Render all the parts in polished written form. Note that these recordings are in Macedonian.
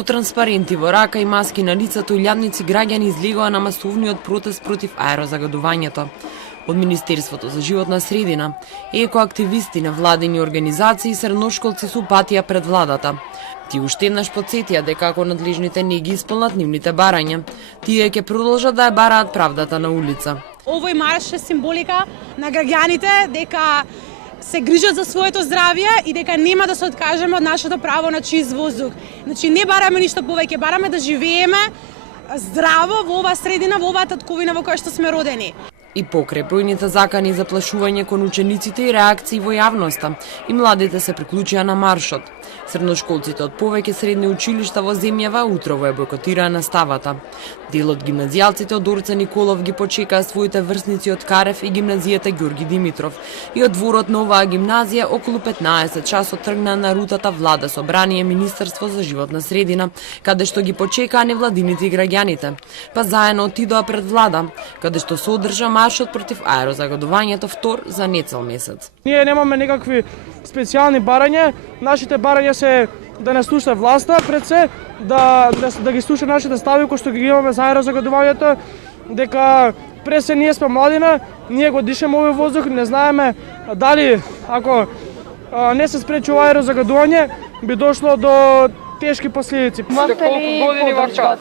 Со транспаренти во рака и маски на лицето, илјадници граѓани излегоа на масовниот протест против аерозагадувањето. Од Министерството за животна средина, екоактивисти, невладини организации и средношколци се упатија пред владата. Тие уште еднаш потсетија дека ако надлежните не ги исполнат нивните барања, тие ќе продолжат да ја бараат правдата на улица. Овој марш е символика на граѓаните дека се грижат за своето здравје и дека нема да се откажеме од нашето право на чист воздух. Значи не бараме ништо повеќе, бараме да живееме здраво во оваа средина, во оваа татковина во која што сме родени. И покрај бројните закани за плашување кон учениците и реакции во јавноста, и младите се приклучија на маршот. Средношколците од повеќе средни училишта во земјава утрово ја бойкотираа наставата. Дел од гимназијалците од Орце Николов ги почекаа своите врсници од Карев и гимназијата Ѓорги Димитров. И од дворот на оваа гимназија околу 15 часот тргна на рутата Влада Собрание Министерство за животна средина, каде што ги почекаа невладините и граѓаните. Па заедно отидоа пред влада, каде што се одржа маршот против аерозагадувањето втор за нецел месец. Ние немаме некакви специјални барања, нашите барања се да не слуша власта, пред се да ги слуша нашите стави кои што ги имаме за аерозагадувањето, дека пред се ние сме младина, ние го дишеме овој воздух, не знаеме дали ако не се спречи ова аерозагадување би дошло до тешки последици. Колку години во час?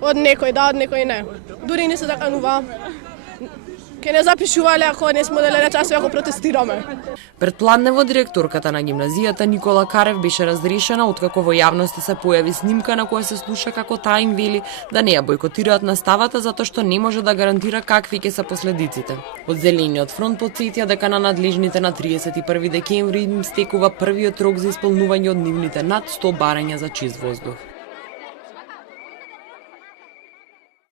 Од некој не. Дури не се заканува. Ке не запишувале ако не сме деле на часови ако протестираме. Пред пладнево директорката на гимназијата Никола Карев беше разрешена откако во јавноста се појави снимка на која се слуша како таа им вели да не ја бойкотираат наставата затоа што не може да гарантира какви ќе се последиците. Од Зелениот фронт потсетија дека на надлежните на 31 декември им стекува првиот рок за исполнување од нивните над 100 барања за чист воздух.